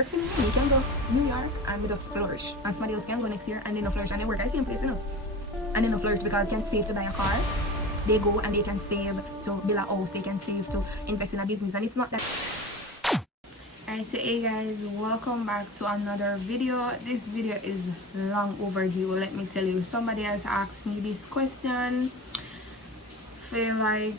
work for me, you can go New York and we just flourish. And somebody else can go next year and they no flourish and they work at the same place, And they no flourish because they can save to buy a car. They go and they can save to build a house, they can save to invest in a business, and it's not that. Alright, so hey guys, welcome back to another video. This video is long overdue, let me tell you. Somebody has asked me this question for like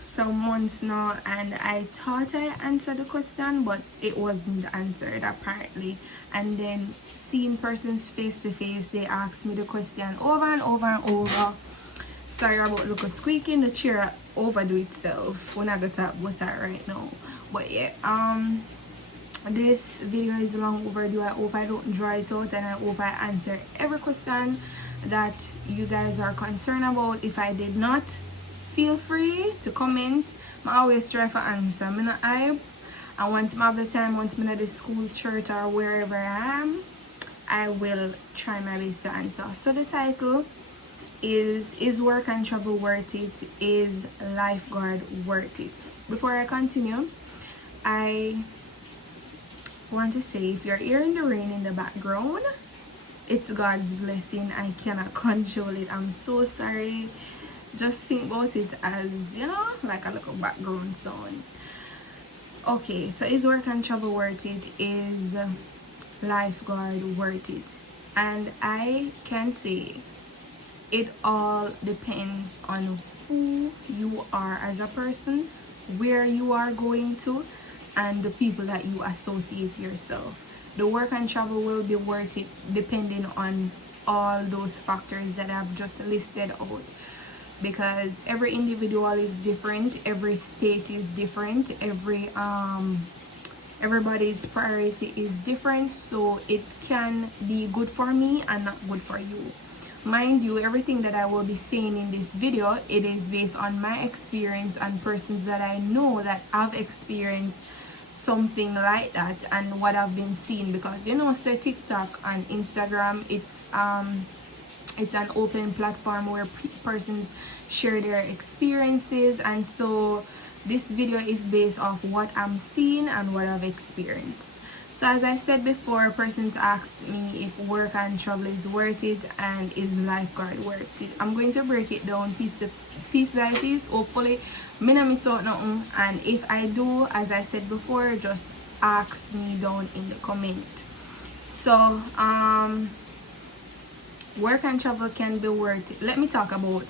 some months now, and I thought I answered the question, but it wasn't answered apparently. And then seeing persons face to face, they asked me the question over and over and over. Sorry about look squeaking, the chair overdo itself when I got up with that right now. But yeah, this video is long overdue. I hope I don't draw it out, and I hope I answer every question that you guys are concerned about. If I did not, feel free to comment. I always try for answer. I'm not hype. And once I have the time, once I'm at the school, church, or wherever I am, I will try my best to answer. So the title is work and travel worth it? Is lifeguard worth it? Before I continue, I want to say, if you're hearing the rain in the background, it's God's blessing. I cannot control it. I'm so sorry. Just think about it as, you know, like a little background sound. Okay, so is work and travel worth it? Is lifeguard worth it? And I can say it all depends on who you are as a person, where you are going to, and the people that you associate yourself. The work and travel will be worth it depending on all those factors that I've just listed out, because every individual is different, every state is different, everybody's priority is different, so it can be good for me and not good for you. Mind you, everything that I will be saying in this video, it is based on my experience and persons that I know that have experienced something like that and what I've been seeing. Because you know, say TikTok and Instagram, it's an open platform where persons share their experiences, and so this video is based off what I'm seeing and what I've experienced. So as I said before, persons asked me if work and travel is worth it and is lifeguard worth it. I'm going to break it down piece by piece. Hopefully me not miss out nothing, and if I do, as I said before, just ask me down in the comment. So work and travel can be worth it. Let me talk about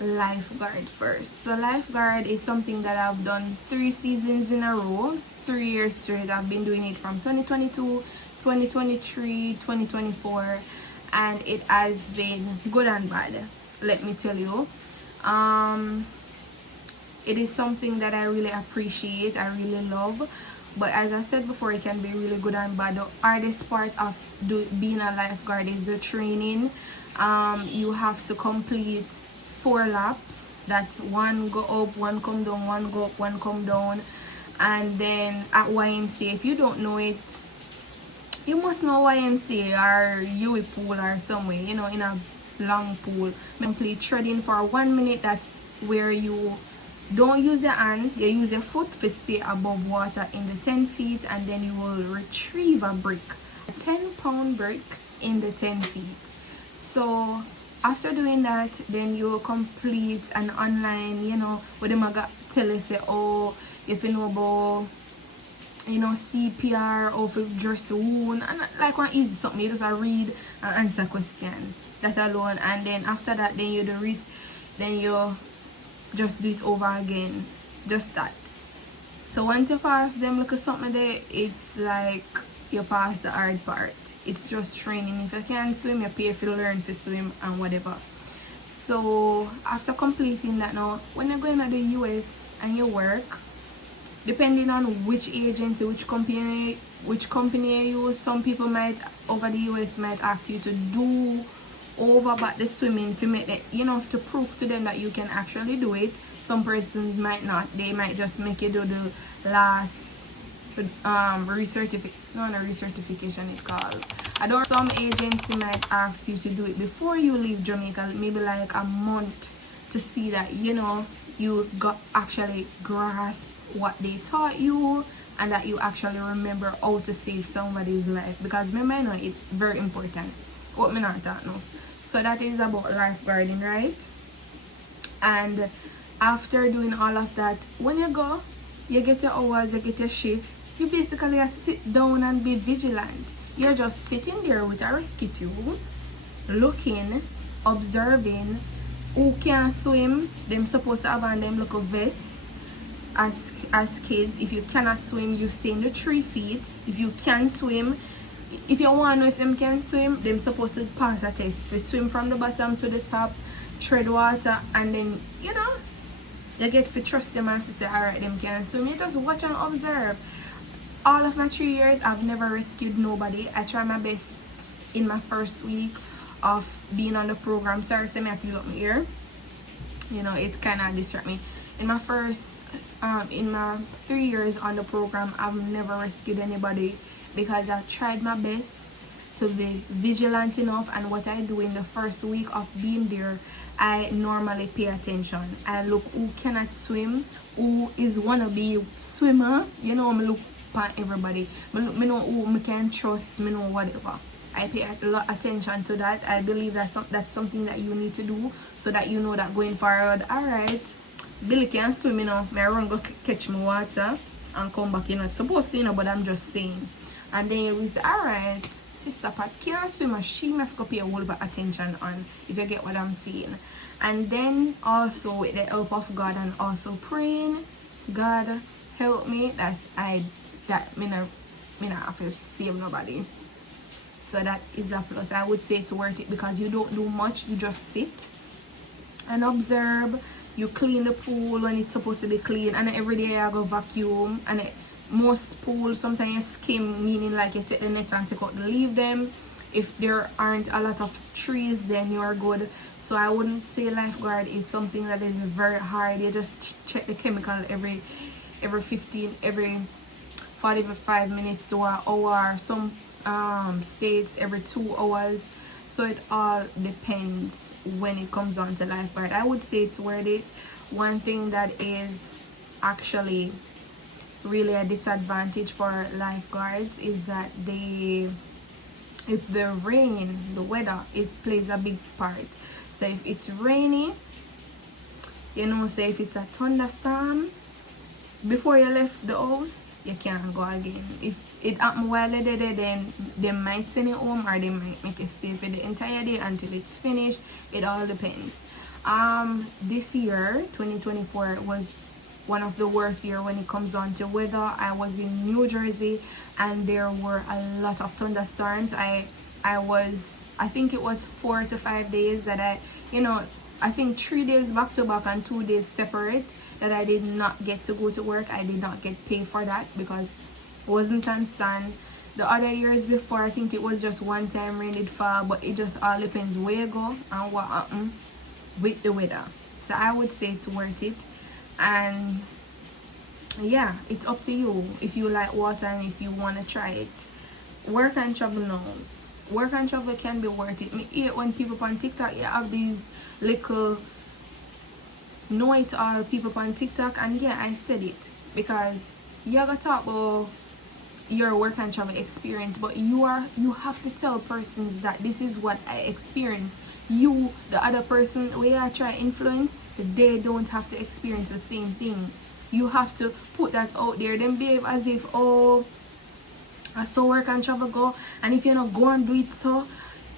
lifeguard first. So lifeguard is something that I've done 3 seasons in a row, 3 years straight. I've been doing it from 2022, 2023, 2024, and it has been good and bad, let me tell you. It is something that I really appreciate, I really love, but as I said before, it can be really good and bad. The hardest part of being a lifeguard is the training. You have to complete 4 laps. That's 1 go up, 1 come down, 1 go up, 1 come down. And then at YMCA, if you don't know it, you must know YMCA or UE pool or somewhere, you know, in a long pool. Complete treading for 1 minute. That's where you don't use your hand, you use your foot to stay above water in the 10 feet, and then you will retrieve a brick, a 10-pound brick in the 10 feet. So after doing that, then you will complete an online, you know, where them tell you say, oh, if you know about, you know, CPR, or if you dress a wound, and like one easy something, you just read and answer question, that alone. And then after that, then you do then you just do it over again, just that. So once you pass them look at something there, it's like you pass the hard part. It's just training. If you can't swim, you pay to learn to swim and whatever. So after completing that, now when you're going to the US and you work, depending on which agency, which company you use, some people might over the US might ask you to do over but the swimming to make it, you know, to prove to them that you can actually do it. Some persons might not. They might just make you do the last recertification it called. I don't. Some agency might ask you to do it before you leave Jamaica, maybe like a month, to see that, you know, you got actually grasp what they taught you and that you actually remember how to save somebody's life, because remember, I know it's very important. What me not talk now. So that is about lifeguarding, right? And after doing all of that, when you go, you get your hours, you get your shift, you basically sit down and be vigilant. You're just sitting there with a rescue tube, looking, observing who can swim. Them supposed to have on them look a vest. As kids, if you cannot swim, you stay in the 3 feet. If you can swim, if you want to know if them can swim, them supposed to pass a test. You swim from the bottom to the top, tread water, and then you get to trust them and say, alright, them can swim. You just watch and observe. All of my 3 years, I've never rescued nobody. I try my best in my first week of being on the program. Sorry, say me I feel up my ear. It kind of distract me. In my 3 years on the program, I've never rescued anybody, because I tried my best to be vigilant enough. And what I do in the first week of being there, I normally pay attention. I look who cannot swim, who is wannabe swimmer. I look at everybody. Me know who me can trust, me know whatever. I pay a lot attention to that. I believe that's something that you need to do, so that you know that going forward, alright, Billy can swim, me run go catch my water and come back, it's supposed to, but I'm just saying. And then we say, alright, Sister Pat can't swim, and she may have to pay a whole lot of attention on, if you get what I'm saying. And then also with the help of God, and also praying, God help me, me not have to save nobody. So that is a plus. I would say it's worth it, because you don't do much. You just sit and observe. You clean the pool when it's supposed to be clean, and every day I go vacuum. And most pools, sometimes you skim, meaning like you take the net and take out the leave them. If there aren't a lot of trees, then you are good. So I wouldn't say lifeguard is something that is very hard. You just check the chemical every 45 minutes to an hour. Some states every 2 hours. So it all depends when it comes on to lifeguard. I would say it's worth it. One thing that is actually really a disadvantage for lifeguards is that if the rain, the weather plays a big part. So if it's rainy, say if it's a thunderstorm, before you left the house, you can't go again. If it happened while you're there, then they might send you home, or they might make you stay for the entire day until it's finished. It all depends. This year, 2024, was one of the worst year when it comes on to weather. I was in New Jersey, and there were a lot of thunderstorms. I think it was 4 to 5 days that I think 3 days back to back and 2 days separate, that I did not get to go to work. I did not get paid for that, because it wasn't on stand. The other years before, I think it was just one time rain did fall, but it just all depends where you go and what happened with the weather. So I would say it's worth it. And yeah, it's up to you if you like water and if you want to try it. Work and travel, no. Work and travel can be worth it. Me hate when people on TikTok, you have these little know-it-all people on TikTok, and yeah, I said it, because you're gonna talk about your work and travel experience, but you have to tell persons that this is what I experienced. You, the other person where I try influence, they don't have to experience the same thing. You have to put that out there. Then behave as if, oh, I saw work and travel go, and if you not go and do it, so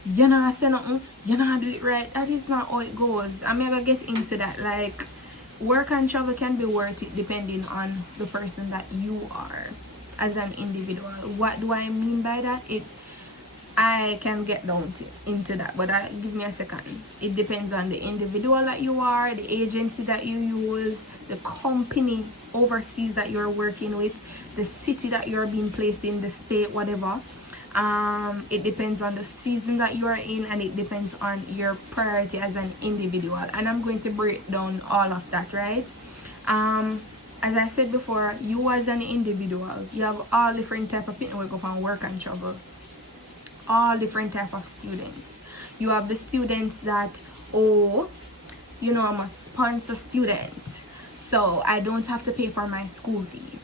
you're not say nothing, you're not do it right. That is not how it goes. I'm gonna get into that. Like, work and travel can be worth it depending on the person that you are as an individual. What do I mean by that? I can get down into that, but give me a second. It depends on the individual that you are, the agency that you use, the company overseas that you're working with, the city that you're being placed in, the state, whatever. It depends on the season that you are in, and it depends on your priority as an individual. And I'm going to break down all of that, right? As I said before, you as an individual, you have all different type of people who go on work and travel. All different type of students. You have the students that, I'm a sponsor student, so I don't have to pay for my school fee.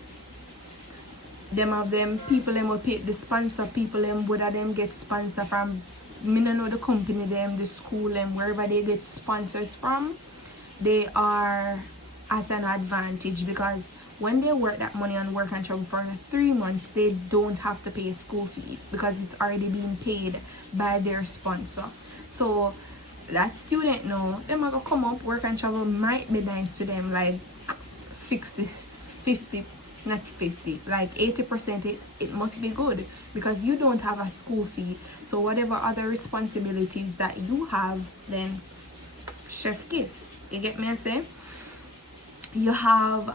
them of them people them will pay the sponsor people them whether them get sponsor from me no know the company them, the school them, wherever they get sponsors from, they are at an advantage because when they work that money and work and travel for 3 months, they don't have to pay a school fee because it's already being paid by their sponsor. So that student now, them are gonna come up, work and travel might be nice to them, like 60, 50, not 50, like 80%, it must be good because you don't have a school fee. So whatever other responsibilities that you have, then chef kiss. You get me I say? You have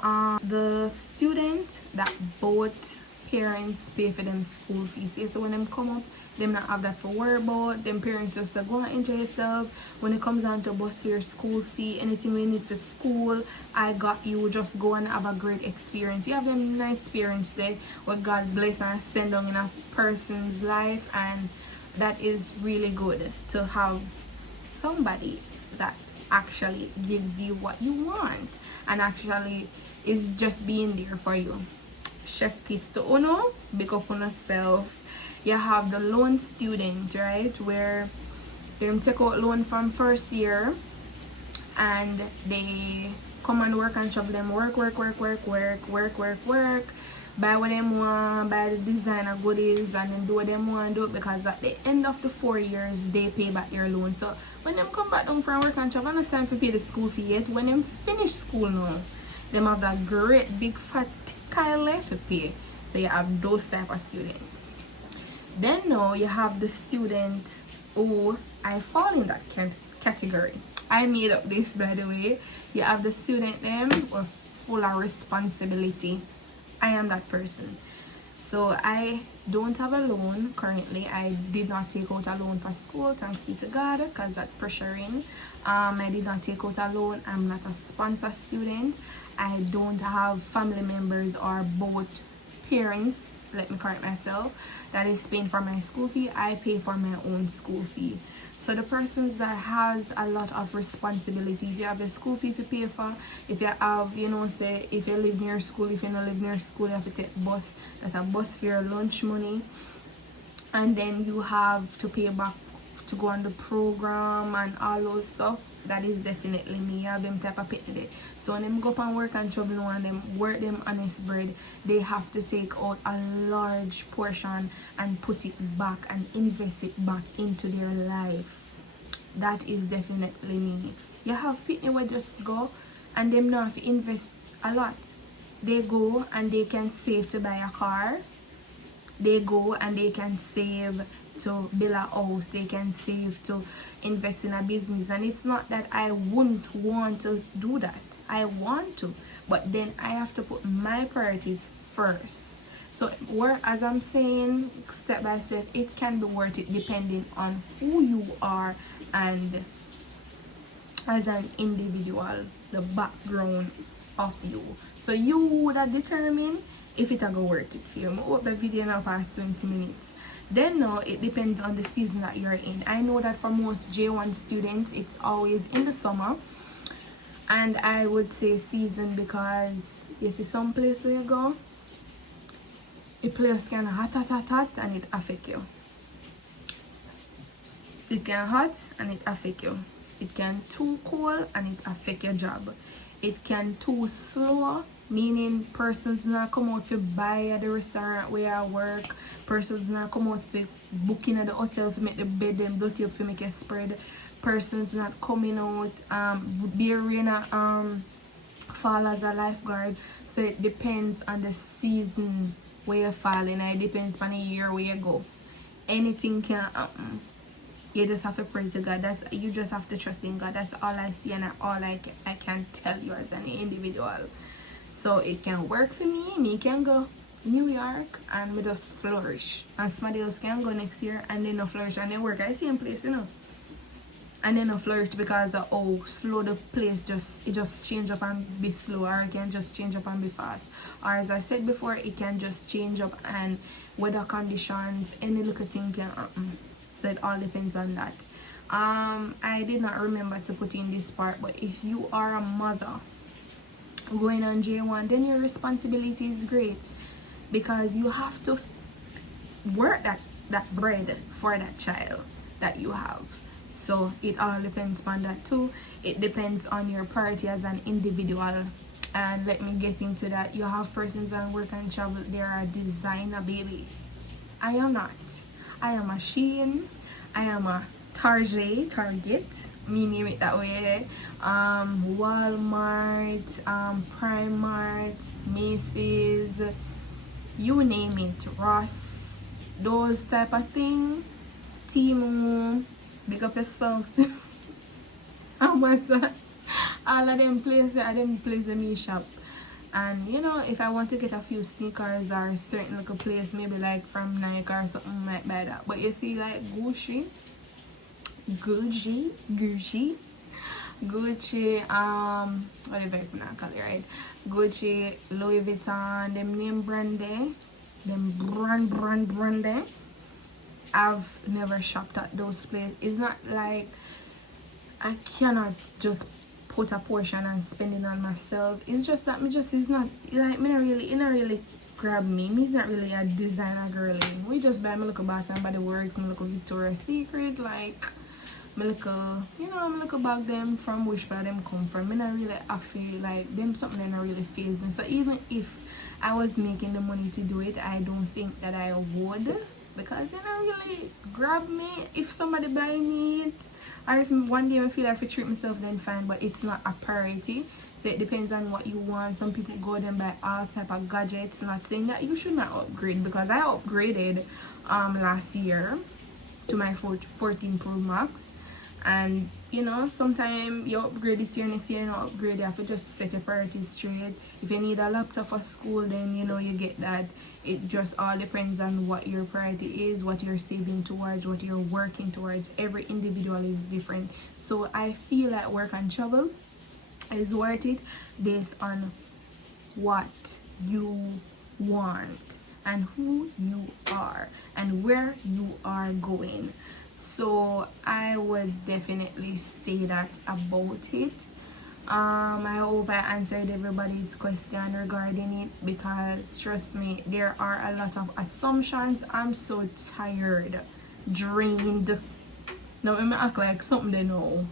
the student that both parents pay for them school fees. So when them come up, them not have that for worry about. Them parents just go and enjoy yourself. When it comes down to bus your school fee, anything we need for school, I got you. Just go and have a great experience. You have a nice experience there what God bless and send on in a person's life, and that is really good to have somebody that actually gives you what you want and actually is just being there for you. Chef kiss to uno, big up on yourself. You have the loan student, right, where they take out loan from first year and they come and work and travel, them work, buy what them want, buy the designer goodies, and then do what them want to do, because at the end of the 4 years they pay back your loan. So when them come back down from work and travel, not time to pay the school fee yet. When them finish school now, them have that great big fat Kyle left to pay. So you have those type of students. Then now you have the student who I fall in that category. I made up this, by the way. You have the student them who are full of responsibility. I am that person. So I don't have a loan currently. I did not take out a loan for school, thanks be to God, because that pressuring. I did not take out a loan. I'm not a sponsor student. I don't have family members or both parents, let me correct myself, that is paying for my school fee. I pay for my own school fee. So the persons that has a lot of responsibility, if you have a school fee to pay for, if you have, you know, say if you live near school, if you don't live near school, you have to take bus, that's a bus fare, lunch money, and then you have to pay back to go on the program and all those stuff. That is definitely me. You have them type of pitney. So when them go up and work and travel and them work them honest bread, they have to take out a large portion and put it back and invest it back into their life. That is definitely me. You have pitney where just go and them not have to invest a lot. They go and they can save to buy a car. They go and they can save to build a house, they can save to invest in a business. And it's not that I wouldn't want to do that, I want to, but then I have to put my priorities first. So where, as I'm saying, step by step, it can be worth it depending on who you are and as an individual, the background of you. So you would have determined if it go worth it for you. I hope the video now past 20 minutes. Then now it depends on the season that you're in. I know that for most J1 students it's always in the summer, and I would say season because you see some place where you go, the place can hot and it affect you. It can hot and it affect you. It can too cold and it affect your job. It can too slow, meaning persons not come out to buy at the restaurant where I work, persons not come out to booking at the hotel to make the bed them dirty up to make it spread, persons not coming out, be arena fall as a lifeguard. So it depends on the season where you fall in, and it depends on the year where you go. Anything can happen. You just have to pray to God. You just have to trust in God. That's all I see and all I can tell you as an individual. So it can work for me. Me can go New York and we just flourish. And somebody else can go next year and they no flourish and they work at the same place, you know. And they no flourish because of how slow the place just change up and be slow, or it can just change up and be fast. Or as I said before, it can just change up and weather conditions, any little thing can happen. So it all depends on that. I did not remember to put in this part, but if you are a mother going on J1, then your responsibility is great. because you have to work that bread for that child that you have. So it all depends on that too. It depends on your priority as an individual. And let me get into that. You have persons on work and travel, they are a designer, baby. I am not. I am a Shein. I am a Target, me name it that way. Walmart, Primark, Macy's, you name it, Ross, those type of thing. Timu, big up yourself. Amazon, all of them places, in me shop. And you know, if I want to get a few sneakers or a certain little place, maybe like from Nike or something, I might buy that. But you see, like Gucci, whatever you can call it, right? Gucci, Louis Vuitton, them name brand there, them brand there. I've never shopped at those places. It's not like I cannot just put a portion and spend it on myself. It's just that it's not like it not really grab me. Me's not really a designer girly. We just buy my little Bath and Body Works, my little Victoria's Secret, like my little, my little bag them from which where them come from. Me not really I feel like them something that not really phasing. So even if I was making the money to do it, I don't think that I would, because it don't really grab me. If somebody buy me it, or if one day I feel like I treat myself, then fine, but it's not a priority. So it depends on what you want. Some people go and buy all type of gadgets. Not saying that you should not upgrade, because I upgraded last year to my 14 Pro Max. And sometimes you upgrade this year, next year you don't upgrade. You have to just set your priorities straight. If you need a laptop for school, then you get that. It just all depends on what your priority is, what you're saving towards, what you're working towards. Every individual is different. So I feel like work and travel is worth it based on what you want and who you are and where you are going. So I would definitely say that about it. I hope I answered everybody's question regarding it, because trust me, there are a lot of assumptions. I'm so tired, drained. Now let me act like something they know.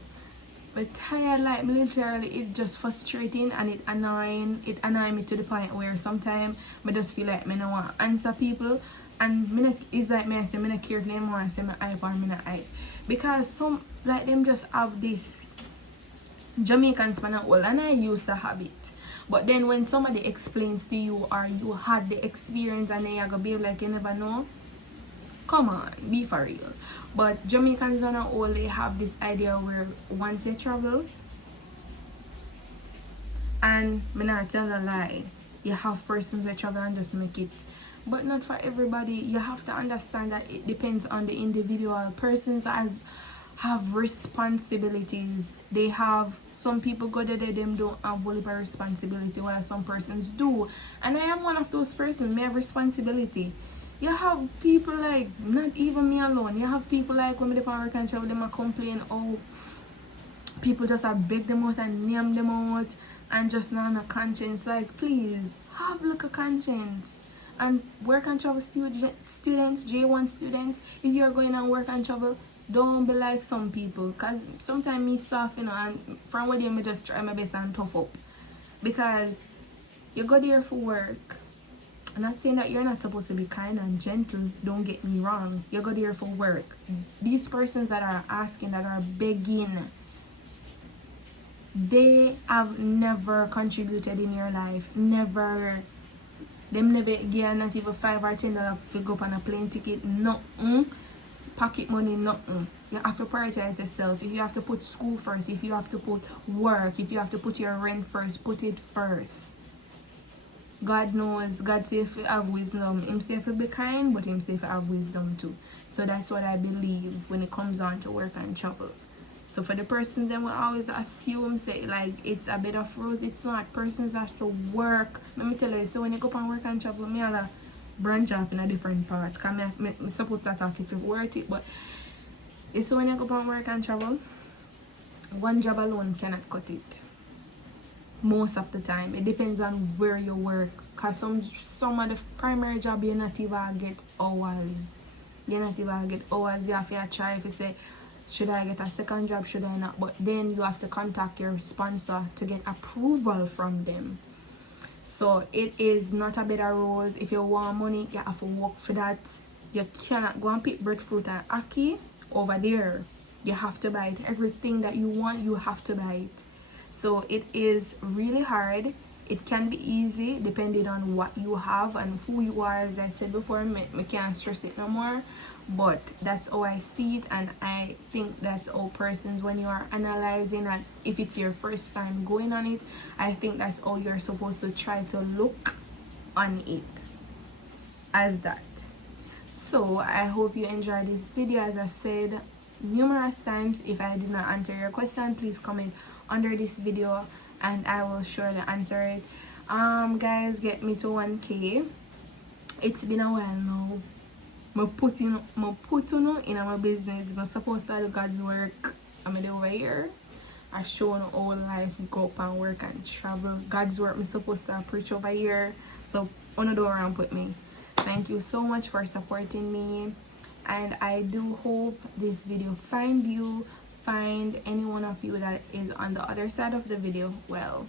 But tired, like literally, it just frustrating and it annoying. It annoys me to the point where sometimes I just feel like I don't want to answer people. And it's like me, I say, I don't care if they want to say my hype or me not hype. Because some, like them just have this Jamaican span at all, and I used to have it. But then when somebody explains to you, or you had the experience, and then you're going to be like, you never know. Come on, be for real. But Jamaicans on a whole, they have this idea where once they travel, and me not tell a lie, you have persons that travel and just make it. But not for everybody. You have to understand that it depends on the individual. Persons have responsibilities. They have, some people go there, them don't have a responsibility, while some persons do. And I am one of those persons. Me have responsibility. You have people like, not even me alone, you have people like when they work and travel, them a complain, oh, people just have beg them out and name them out and just not on a conscience. Like, please have look a conscience. And work and travel students, J1 students, if you're going on work and travel, don't be like some people, because sometimes me soft, and from what you, me just try my best and tough up. Because you go there for work. I'm not saying that you're not supposed to be kind and gentle, don't get me wrong. You go there for work. These persons that are asking, that are begging, they have never contributed in your life. Them never give not even $5 or $10 to go up on a plane ticket. Nothing. Pocket money, nothing. You have to prioritize yourself. If you have to put school first, if you have to put work, if you have to put your rent first, put it first. God knows. God says if you have wisdom. Him say if you be kind, but him say if you have wisdom too. So that's what I believe when it comes on to work and travel. So for the person, then we always assume, say, like, it's a bed of roses. It's not. Persons have to work. Let me tell you, so when you go up and work and travel, me have a branch off in a different part. Because I'm supposed to talk if it's worth it. But it's so when you go up and work and travel, one job alone cannot cut it. most of the time. It depends on where you work, because some of the primary job you not even get hours. You not even get hours. You have to try if you say, should I get a second job, should I not? But then you have to contact your sponsor to get approval from them. So it is not a bed of rose. If you want money, you have to work for that. You cannot go and pick breadfruit and ackee over there. You have to buy it. Everything that you want, you have to buy it. So it is really hard. It can be easy depending on what you have and who you are. As I said before, I can't stress it no more. But that's how I see it, and I think that's all persons, when you are analyzing, and if it's your first time going on it, I think that's all you're supposed to try to look on it as that. So I hope you enjoyed this video. As I said numerous times, if I did not answer your question, please comment under this video and I will surely answer it. Guys, get me to 1K. It's been a while now. I put in my business. I'm supposed to do God's work. I'm over here. I show no whole life, go up and work and travel. God's work, I'm supposed to preach over here. So on the door and put me. Thank you so much for supporting me, and I do hope this video find any one of you that is on the other side of the video well.